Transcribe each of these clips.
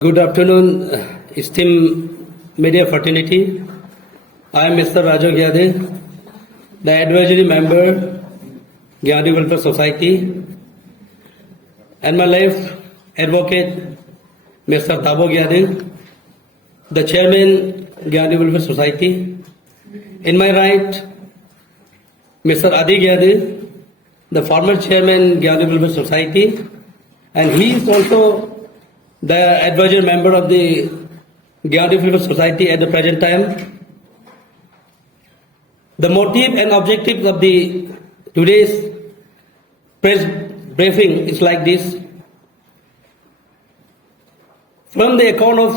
Good afternoon, esteemed media fraternity. I am Mr. Raju Gyade, the advisory member, Gyade Welfare Society, and my left advocate, Mr. Tabo Gyade, the chairman, Gyade Welfare Society. In my right, Mr. Adi Gyade, the former chairman, Gyade Welfare Society, and he is also the advisory member of the Gyade Welfare Society at the present time. The motive and objectives of the today's press briefing is like this. From the account of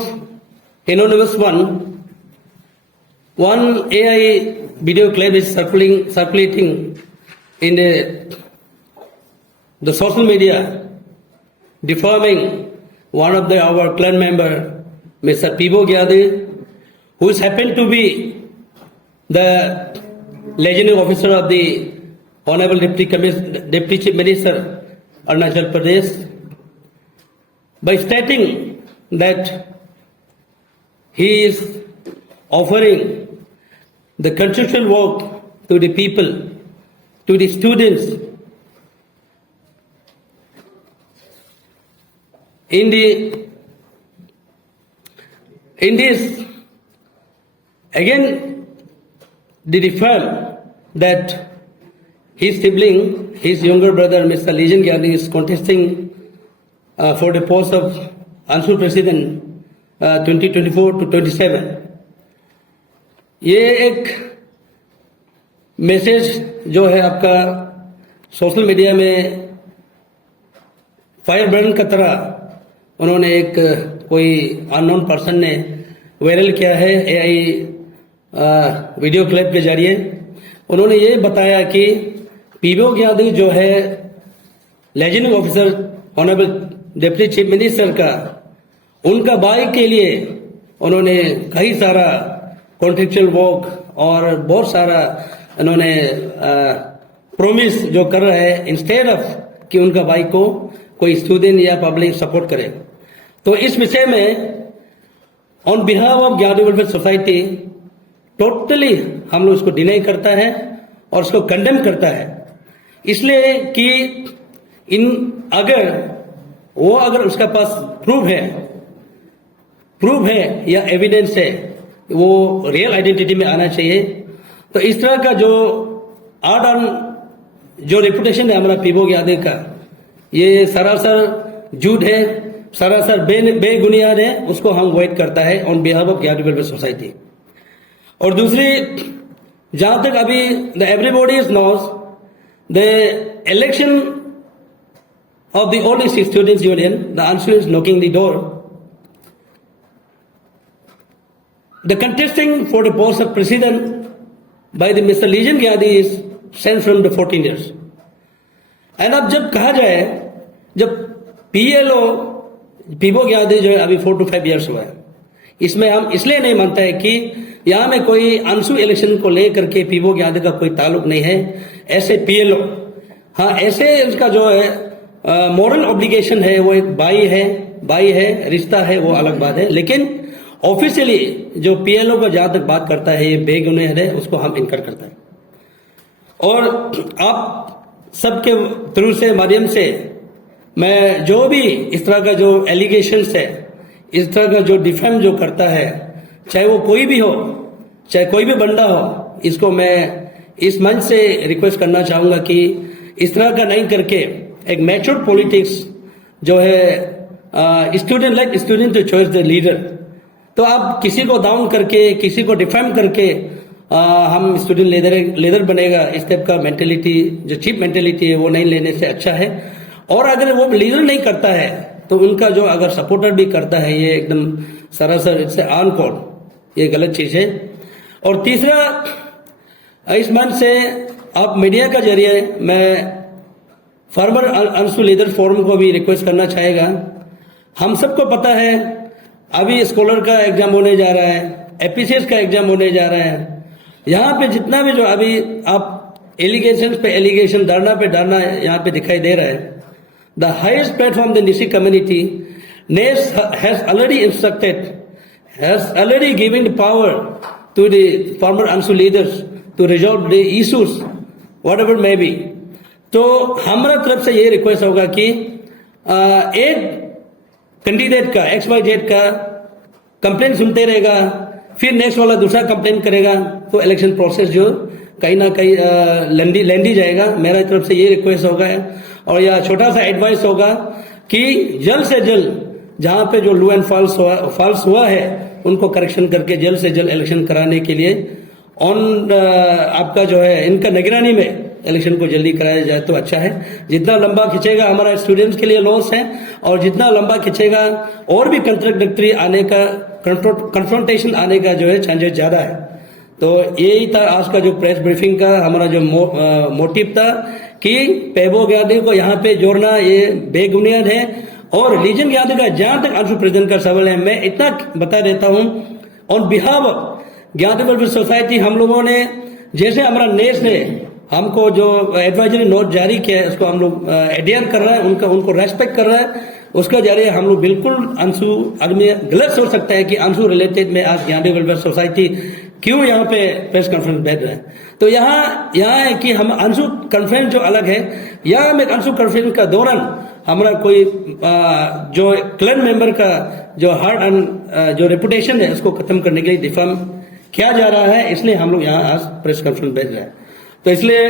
Anonymous one AI video clip is circulating in the social media, defaming one of our clan member, Mr. Pibo Gyade, who is happened to be the legendary officer of the Honorable Deputy Chief Minister, Arunachal Pradesh, by stating that he is offering the constitutional work to the people, to the students, in this, again, the defame that his sibling, his younger brother, Mr. Legion Gyade, is contesting for the post of Ansu President 2024 to 27. ये एक message जो है आपका social media में fire brand की तरह उन्होंने एक कोई अननोन पर्सन ने वायरल किया है एआई वीडियो क्लिप के जरिए। उन्होंने ये बताया कि पीबो ग्यादी जो है legend officer honourable deputy chief minister का, उनका भाई के लिए उन्होंने कई सारा कॉन्ट्रेक्चुअल वर्क और बहुत सारा उन्होंने प्रोमिस जो कर रहा है, इंस्टेड ऑफ कि उनका भाई को कोई स्टूडेंट या पब्लिक सपोर्ट करे। तो इस विषय में on behalf of Gyade welfare society totally हम लोग इसको डिनाई करता है और इसको कंडेम करता है, इसलिए कि अगर उसका पास प्रूफ है या एविडेंस है, वो रियल आइडेंटिटी में आना चाहिए। तो इस तरह का जो रेपुटेशन है हमारा पीबो ग्यादे का, ये सरासर झूठ है, सरासर बेबुनियाद है, उसको हम अवॉइड करता है on behalf of Gyade welfare society. और दूसरी, जहां तक अभी the everybody is knows the election of the old students union, the answer is knocking the door. The contesting for the post of president by the mister Lijan Gyadi is sent from the 14 years। And अब जब कहा जाए, जब PLO पीबो ग्यादे जो है अभी 4 to 5 years हुआ है, इसमें हम इसलिए नहीं मानते हैं कि यहां में कोई आंसू इलेक्शन को लेकर के पीबो ग्यादे का कोई ताल्लुक नहीं है। ऐसे पीएलओ, हाँ, ऐसे उसका जो है मॉरल ऑब्लिगेशन है, वो एक भाई है, रिश्ता है, वो अलग बात है। लेकिन ऑफिशियली जो पीएलओ को जहां तक बात करता है, ये बेगुनाह है, उसको हम इनकार करता है। और आप सबके थ्रू से माध्यम से मैं जो भी इस तरह का जो एलिगेशंस है, इस तरह का जो डिफेम जो करता है, चाहे वो कोई भी हो, चाहे कोई भी बंदा हो, इसको मैं इस मंच से रिक्वेस्ट करना चाहूंगा कि इस तरह का नहीं करके एक मैच्योर पॉलिटिक्स जो है student to choice the leader. तो आप किसी को डाउन करके, किसी को डिफेम करके हम स्टूडेंट लीडर बनेगा, इस टाइप का मेंटेलिटी, जो चीप मेंटेलिटी है, वो नहीं लेने से अच्छा है। और अगर वो लीडर नहीं करता है तो उनका जो अगर सपोर्टर भी करता है, ये एकदम सरासर इससे अनकॉल्ड, ये गलत चीज है। और तीसरा, इस मंच से आप मीडिया का जरिए मैं फार्मर अंशु लीडर फोरम को भी रिक्वेस्ट करना चाहेगा। हम सबको पता है अभी स्कॉलर का एग्जाम होने जा रहा है, एपीसीएस का एग्जाम होने जा रहा है। यहाँ पे जितना भी जो अभी आप एलिगेशन पे एलिगेशन, धरना पे धरना यहाँ पे दिखाई दे रहा है। The highest platform the Nyishi community NAS has already given the power to the former ANSU leaders to resolve the issues, whatever may be. तो हमारा तरफ से ये रिक्वेस्ट होगा कि एक कैंडिडेट का XYZ का कंप्लेंट सुनते रहेगा, फिर नेक्स्ट वाला दूसरा कंप्लेंट करेगा, तो इलेक्शन प्रोसेस जो कहीं ना कहीं लेंदी जाएगा। मेरा तरफ से ये रिक्वेस्ट होगा और यह छोटा सा एडवाइस होगा कि जल्द से जल्द जहां पे जो लू एंड फॉल्स हुआ है उनको करेक्शन करके जल्द से जल्द इलेक्शन कराने के लिए आपका जो है इनका निगरानी में इलेक्शन को जल्दी कराया जाए तो अच्छा है। जितना लंबा खिंचेगा हमारा स्टूडेंट्स के लिए लॉस है, और जितना लंबा खिंचेगा और भी कंट्राडिक्टरी आने का, कन्फ्रंटेशन आने का जो है चांसेस ज्यादा है। तो यही था आज का जो प्रेस ब्रीफिंग का हमारा जो मोटिव था कि पेबो ग्यादी को यहाँ पे जोड़ना ये बेबुनियाद है। और लीजन ग्यादी का जहां तक आंसू प्रेसिडेंट का सवाल है, मैं इतना बता देता हूं on behalf of Gyadi welfare society, हम लोगों ने जैसे हमारा नेस ने हमको जो एडवाइजरी नोट जारी किया है उसको हम लोग एडियर कर रहे हैं, उनको रेस्पेक्ट कर रहे हैं, उसका जरिए हम लोग बिल्कुल आंसू आदमी गलत सोच सकता है कि आंसू रिलेटेड में आज ग्यादी वेलफेयर सोसाइटी क्यों यहाँ पे प्रेस कॉन्फ्रेंस बैठ रहे हैं। तो यहाँ है कि हम आंसू कॉन्फ्रेंस जो अलग है, यहाँ में आंसू कॉन्फ्रेंस का दौरान हमारा कोई जो क्लैन मेंबर का जो हार्ड एंड जो रेपुटेशन है उसको खत्म करने के लिए डिफाम किया जा रहा है, इसलिए हम लोग यहाँ आज प्रेस कॉन्फ्रेंस बैठ रहे हैं। तो इसलिए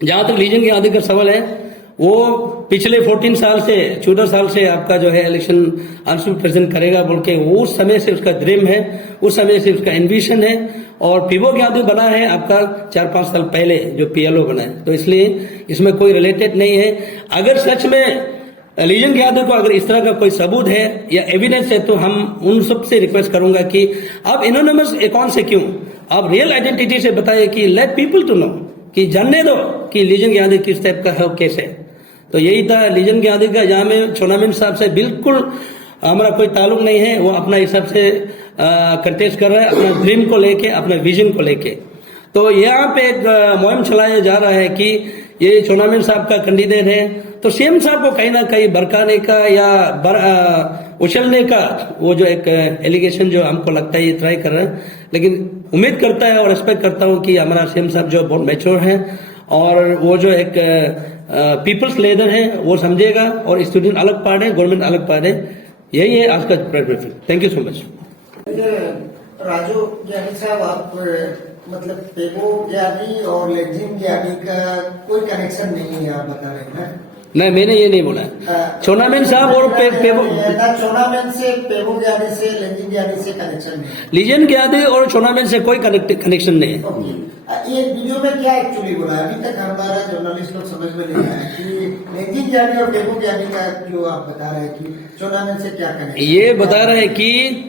जहां तक लीजन ग्यादी का सवाल है, वो पिछले 14 साल से आपका जो है इलेक्शन आंसू प्रेजेंट करेगा बोल के उस समय से उसका ड्रीम है, उस समय से उसका एम्बिशन है। और पेबो ग्यादी बना है आपका 4-5 साल पहले जो PLO बना है, तो इसलिए इसमें कोई रिलेटेड नहीं है। अगर सच में लीजन ग्यादी को अगर इस तरह का कोई सबूत है या एविडेंस है तो हम उन सबसे रिक्वेस्ट करूंगा कि आप एनोनिमस अकाउंट से क्यों, आप रियल आइडेंटिटी से बताइए कि लेट पीपल टू नो, कि जानने दो कि लीजन ग्यादी किस टाइप का है, कैसे। तो यही था लीजन ग्यादी का, जहां में छोनामिन साहब से बिल्कुल हमारा कोई ताल्लुक नहीं है। वो अपना हिसाब से कंटेस्ट कर रहा है, अपना ड्रीम को लेके, अपना विजन को लेके। तो यहाँ पे एक मुहिम चलाया जा रहा है कि ये छोनामिन साहब का कैंडिडेट है, तो सीएम साहब को कहीं ना कहीं भड़काने का या उछलने का वो जो एक एलिगेशन जो हमको लगता है ये ट्राई कर रहे हैं। लेकिन उम्मीद करता है और एक्सपेक्ट करता हूँ कि हमारा सीएम साहब जो बहुत मैच्योर है और वो जो एक पीपल्स लीडर है वो समझेगा, और स्टूडेंट अलग पार्ट है, गवर्नमेंट अलग पार्ट है। यही है आज का press briefing. Thank you so much. Raju Gyadi साहब, आप मतलब पेबो ग्यादी और लेजिन ग्यादी का कोई कनेक्शन नहीं है आप बता रहे हैं ना? नहीं, मैंने ये नहीं बोला है। छोनामेन साहब और पेबो छोनामेन से पेबो ग्यादी से लेजिन ग्यादी से कनेक्शन नहीं, लीजन ग्यादी और छोनामेन से कोई कनेक्शन नहीं है। ये वीडियो में क्या एक्चुअली बोला है? अभी तक हमारा जर्नलिस्ट लोग समझ में नहीं आया कि लेजिन ग्यादी और पेबो ग्यादी का जो आप बता रहे हैं कि छोनामेन से क्या कनेक्शन। ये बता रहे हैं कि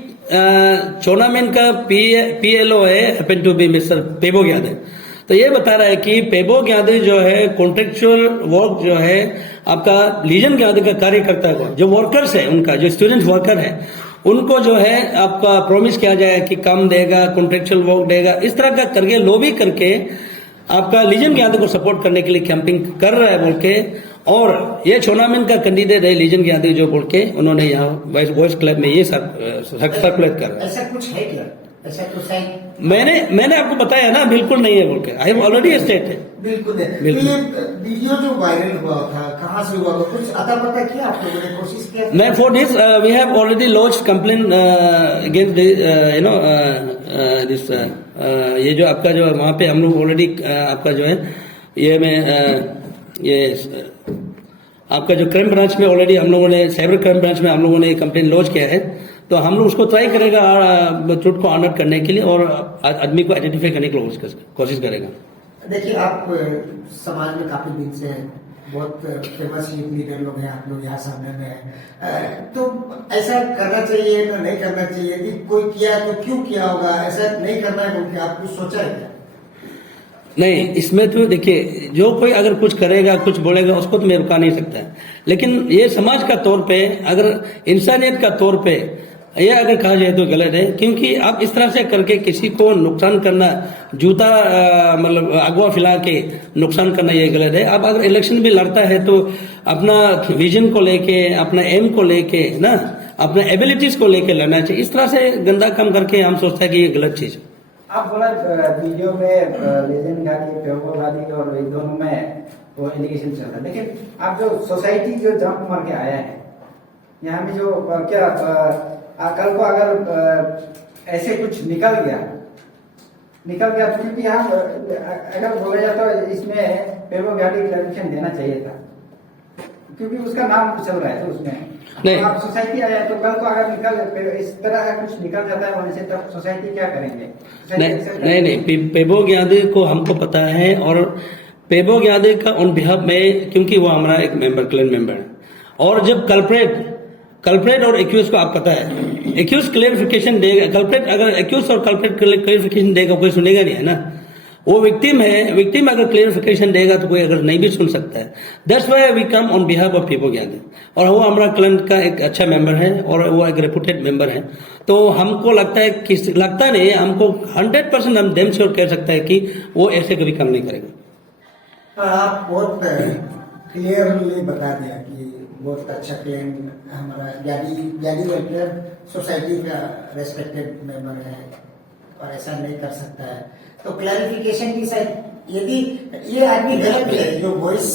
छोनामेन का PLO है, happen to be mister Pääbo ग्यादी। तो ये बता रहा है कि पेबो ग्यादी जो है कॉन्ट्रेक्चुअल वर्क जो है आपका लीजन ग्यादी का कार्यकर्ता को, जो वर्कर्स है उनका, जो स्टूडेंट वर्कर है, उनको जो है आपका प्रॉमिस किया जाएगा कि काम देगा, कॉन्ट्रेक्चुअल वर्क देगा, इस तरह का करके लॉबी करके आपका लीजन ग्यादी को सपोर्ट करने के लिए कैंपिंग कर रहा है बोल के। और ये छोनामिन का कैंडिडेट है लीजन ग्यादी जो बोल के उन्होंने यहाँ वॉइस क्लब में ये सर्कुलेट कर रहा है। ऐसा कुछ है क्या? ऐसा तो शायद मैंने आपको बताया ना, बिल्कुल नहीं है बोल के। I have already stated. बिल्कुल है। तो ये वीडियो जो वायरल हुआ था कहाँ से हुआ, कुछ अता पता किया आप लोगों ने, कोशिश किया? नहीं, for this we have already launch complain against this ये जो आपका जो वहाँ पे हम लोग ऑलरेडी आपका जो है ये ये आपका जो क्राइम ब्रांच में ऑलरेडी हम लोगों ने, साइबर क्राइम ब्रांच में हम लोगों ने कंप्लेन लॉन्च किया है। तो हम लोग उसको ट्राई करेगा ट्रुथ को ऑनर करने के लिए और आदमी को आइडेंटिफाई करने की कोशिश करेगा। देखिए, आप समाज में काफी दिन से बहुत फेमस लीडर लोग हैं, आप लोग यहाँ सामने में हैं, तो ऐसा करना चाहिए ना नहीं करना चाहिए? कि कोई किया तो क्यों किया होगा, ऐसा नहीं करना है बोल के आप कुछ सोचा है क्या? नहीं, इसमें तो देखिए, जो कोई अगर कुछ करेगा, कुछ बोलेगा, उसको तो मैं रुका नहीं सकता है। लेकिन ये समाज का तौर पे, अगर इंसानियत का तौर पे ये अगर कहा जाए तो गलत है, क्योंकि आप इस तरह से करके किसी को नुकसान करना, जूता मतलब अगवा फैला के नुकसान करना, ये गलत है। अब अगर इलेक्शन भी लड़ता है तो अपना विजन को लेके, अपना एम को लेके ना, अपने एबिलिटीज को लेके लड़ना चाहिए। इस तरह से गंदा काम करके हम सोचते हैं कि ये गलत चीज है। आप बोला वीडियो में लेजेंड गाड़ी, पेगो गाड़ी और इन दोनों में वो एलिगेशन चल रहा है, लेकिन आप जो सोसाइटी जो जंप मार के आया है यहाँ में, जो क्या कल को अगर ऐसे कुछ निकल गया तो क्योंकि यहाँ अगर बोला जाता है इसमें पेगो गाड़ी क्लैरिफिकेशन देना चाहिए था, क्योंकि उसका नाम चल रहा है। तो उसमें नहीं, आप सोसाइटी आया तो कल को अगर इस तरह का कुछ निकल जाता है वहां से, तब सोसाइटी क्या करेंगे? नहीं, पेबो ग्यादे को हमको पता है, और पेबो ग्यादे का ऑन बिहाफ में, क्योंकि वो हमारा एक मेंबर, क्लैन मेंबर है, और जब कल्प्रेट और एक्यूज को आप पता है, एक्यूज क्लेरिफिकेशन देगा, कल्प्रेट अगर एक्यूज और कल्प्रेट क्लेरिफिकेशन देगा कोई सुनेगा नहीं, है ना। वो विक्टिम है, विक्टिम अगर क्लेरिफिकेशन देगा तो कोई अगर नहीं भी सुन सकता है। That's why we come on behalf of Pebo Gyade, और वो हमारा क्लन का एक अच्छा मेंबर है और वो एक रेपुटेड मेंबर है। तो हमको लगता है कि, लगता नहीं, हमको 100% हम देम श्योर कह सकते हैं कि वो ऐसे कभी काम नहीं करेगा। आप बहुत क्लियरली बता दिया कि बहुत अच्छा क्लेम हमारा ज्ञानी वेलफेयर सोसाइटी का रेस्पेक्टेड मेंबर है और ऐसा नहीं कर सकता है। तो क्लैरिफिकेशन की शायद, यदि ये आदमी गलत है, जो वॉइस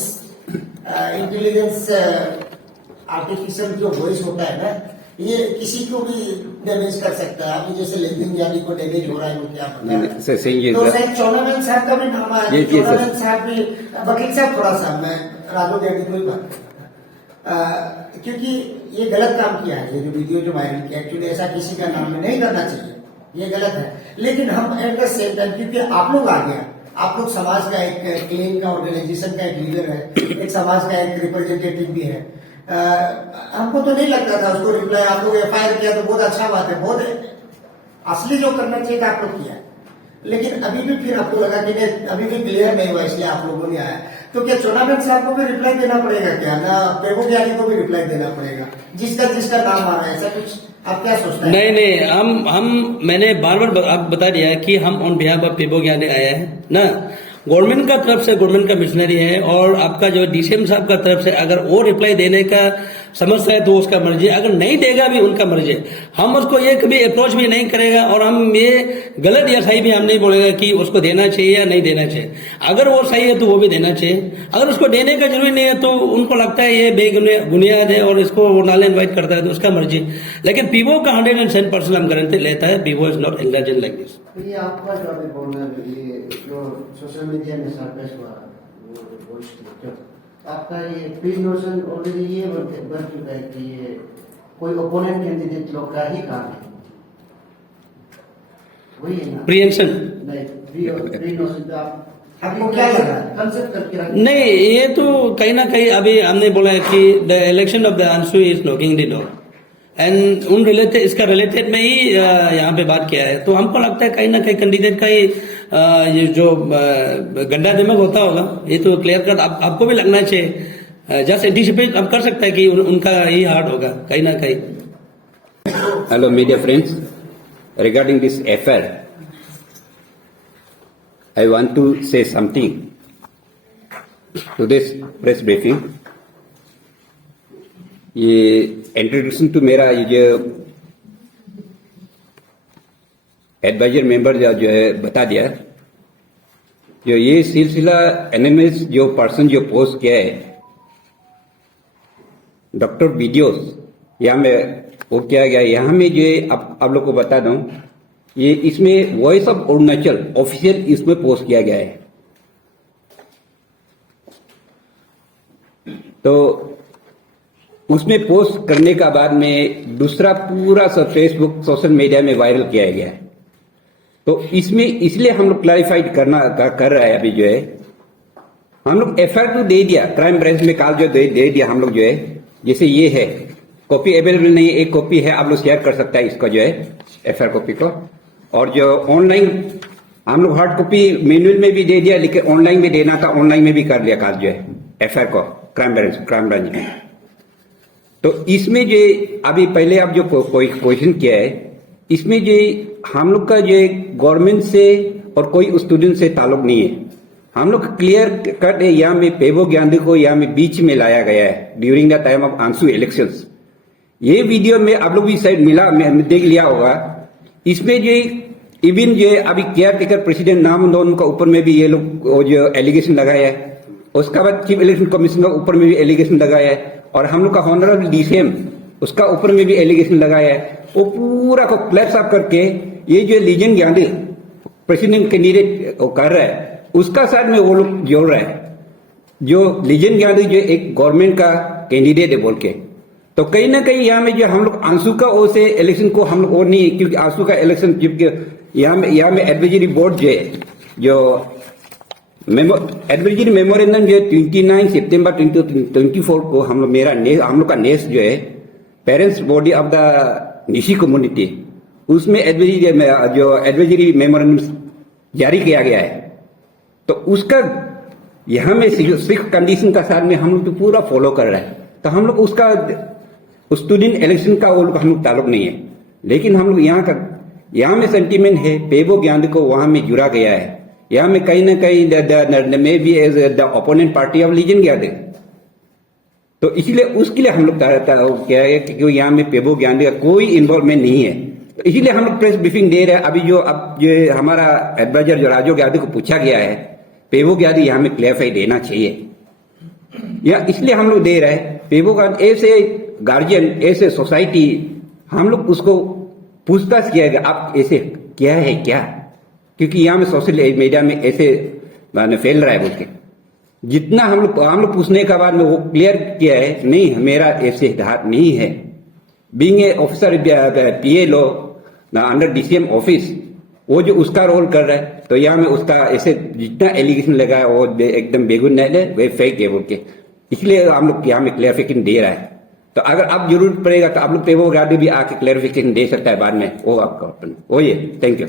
इंटेलिजेंस आर्टिफिशियल जो वॉइस होता है ना, ये किसी को भी डैमेज कर सकता है। अभी जैसे लेकिन ज्ञानी को डैमेज हो रहा है, वो क्या पता है। तो शायद चौनामैन साहब का भी नाम आया, चौनामैन साहब भी, वकील साहब थोड़ा सा, मैं राघव ज्ञानी को ही बात करता, क्योंकि ये गलत काम किया है। ये जो वीडियो जो वायरल किया, एक्चुअली ऐसा किसी का नाम में नहीं करना चाहिए, ये गलत है। लेकिन हम एट द सेम टाइम, क्योंकि आप लोग आ गया, आप लोग समाज का एक क्लीन का ऑर्गेनाइजेशन का एक लीडर है, एक समाज का एक रिप्रेजेंटेटिव भी है, हमको तो नहीं लगता था उसको रिप्लाई, आप लोग एफआईआर किया तो बहुत अच्छा बात है, बहुत असली जो करना चाहिए था आप लोग किया। लेकिन अभी भी फिर आपको लगा कि नहीं, अभी भी क्लियर नहीं हुआ, इसलिए आप लोगों ने आया। तो क्या चौनामैन साहब को भी रिप्लाई देना पड़ेगा क्या, ना पेबो ग्यानी को भी रिप्लाई देना पड़ेगा, जिसका नाम आ रहा है, ऐसा कुछ आप क्या सोचते हैं? नहीं, मैंने बार आप बता दिया है कि हम on behalf of Pääbo Giani आया है ना। गवर्नमेंट का तरफ से, गवर्नमेंट का मिशनरी है, और आपका जो डीसीएम साहब का तरफ से अगर वो रिप्लाई देने का समझता है तो उसका मर्जी, अगर नहीं देगा भी उनका मर्जी। हम उसको ये कभी अप्रोच भी नहीं करेगा, और हम ये गलत या सही भी हम नहीं बोलेगा कि उसको देना चाहिए या नहीं देना चाहिए। अगर वो सही है तो वो भी देना चाहिए, अगर उसको देने का जरूरी नहीं है तो उनको लगता है ये बेबुनियाद है और इसको वो नाले इन्वाइट करता है तो उसका मर्जी। लेकिन पीबो का 110% हम गारंटी लेता है, Pibo is not intelligent like this. ये आपका जो अभी बोलना है, ये जो सोशल मीडिया में सरफेस हुआ वो जो आपका ये प्री नोशन ऑलरेडी ये बन चुका है कि ये कोई ओपोनेंट कैंडिडेट लोग का ही काम है, वही है ना? प्रिएम्पशन नहीं, प्री नोशन तो आपको क्या लगा कंसेप्ट करके रखा? नहीं, ये तो कहीं ना कहीं अभी हमने बोला है कि the election of the Anshu is knocking the door, and उन रिलेटेड, इसका रिलेटेड में ही यहाँ पे बात किया है। तो हमको लगता है कहीं ना कहीं कैंडिडेट का ही ये जो गंदा दिमाग होता होगा, ये तो क्लियर कट आपको भी लगना चाहिए। जस्ट एंटिसिपेट आप कर सकता है कि उनका ही हार्ड होगा कहीं ना कहीं। Hello media friends, regarding this affair, I want to say something to this press briefing. ये इंट्रोडक्शन टू मेरा ये जो एडवाइजर मेंबर जो है बता दिया, जो ये सिलसिला एनएमएस जो पर्सन जो पोस्ट किया है डॉक्टर वीडियोस, यहाँ में वो किया गया। यहाँ में जो है आप लोग को बता दूं, ये इसमें वॉइस ऑफ अरुणाचल ऑफिशियल इसमें पोस्ट किया गया है। तो उसमें पोस्ट करने का बाद में दूसरा पूरा सब फेसबुक सोशल मीडिया में वायरल किया गया है। तो इसमें इसलिए हम लोग क्लैरिफाइड कर रहे हैं। अभी जो है हम लोग एफआईआर तो दे दिया, क्राइम ब्रांच में कॉल जो दे दिया हम लोग जो है, जैसे ये है कॉपी अवेलेबल नहीं है, एक कॉपी है, आप लोग शेयर कर सकता है इसको जो है एफआईआर कॉपी को। और जो ऑनलाइन हम लोग हार्ड कॉपी मैनुअल में भी दे दिया, लेकिन ऑनलाइन में देना था, ऑनलाइन में भी कर लिया कॉल जो है एफआईआर को क्राइम ब्रांच में। तो इसमें जो अभी पहले आप जो कोई क्वेश्चन किया है, इसमें जो हम लोग का जो गवर्नमेंट से और कोई स्टूडेंट से ताल्लुक नहीं है। हम लोग क्लियर कट है, यहाँ में पेबो ज्ञानदी को यहाँ में बीच में लाया गया है ड्यूरिंग द टाइम ऑफ आंसू इलेक्शंस। ये वीडियो में आप लोग भी शायद देख लिया होगा। इसमें जो इवन जो अभी केयर टेकर प्रेसिडेंट नाम का ऊपर में भी ये लोग जो एलिगेशन लगाया है, उसका बाद चीफ इलेक्शन कमीशन का ऊपर में भी एलिगेशन लगाया है, और हम लोग का ऑनरेबल डीसीएम उसका ऊपर में भी एलिगेशन लगाया है। वो पूरा को क्लैप्स अप करके ये जो लीजन ज्ञानदी प्रेसिडेंट कैंडिडेट कर रहा है उसका साथ में वो लोग जोड़ रहा है, जो लीजन ज्ञानदी जो एक गवर्नमेंट का कैंडिडेट है बोल के। तो कहीं ना कहीं यहाँ में जो हम लोग आंसू का ओ से इलेक्शन को हम लोग और नहीं, क्योंकि आंसू का इलेक्शन यहाँ में एडवाइजरी बोर्ड जो है, जो एडवाइजरी मेमोरेंडम जो 29 सितंबर 2024 को हम लोग का नेक्स्ट जो है parents body of the Nishi community, उसमें एडवाइजरी मेमोरेंडम जारी किया गया है। तो उसका यहाँ में 6 कंडीशन का साथ में हम लोग तो पूरा फॉलो कर रहा है। तो हम लोग उसका स्टूडेंट इलेक्शन का वो लोग हम लोग ताल्लुक नहीं है, लेकिन हम लोग यहाँ में सेंटीमेंट है पेबो ज्ञानदी को वहां में जुड़ा गया है। यहाँ में कहीं ना कहीं maybe as the opponent party of Lijan Gyandi. तो इसलिए उसके लिए हम लोग क्या है कि यहाँ में पेबो ज्ञानदी का कोई इन्वॉल्वमेंट नहीं है। तो इसीलिए हम लोग प्रेस ब्रीफिंग दे रहे हैं। अभी जो हमारा एडवाइजर जो राजू ज्ञानदी को पूछा गया है, पेबो ज्ञानदी यहाँ में क्लियरफाई देना चाहिए, या इसलिए हम लोग दे रहे हैं। पेबो ज्ञानदी ऐसे गार्जियन, ऐसे सोसाइटी, हम लोग उसको पूछताछ किया गया आप ऐसे क्या है क्या, क्योंकि यहाँ में सोशल मीडिया में ऐसे फैल रहा है बोल के। जितना हम लोग पूछने के बाद में वो क्लियर किया है, नहीं मेरा ऐसे हाथ नहीं है। Being a officer PA law under DCM office, वो जो उसका रोल कर रहा है, तो यहाँ में उसका ऐसे जितना एलिगेशन लगा है वो एकदम बेगुन है, वे फेक है बोल के। इसलिए हम लोग यहाँ में क्लियरिफिकेशन दे रहा है। तो अगर अब जरूरत पड़ेगा तो आप लोग पेबो ज्ञानदी भी आके क्लियरिफिकेशन दे सकता है बाद में, वो आपका वो ये। Thank you.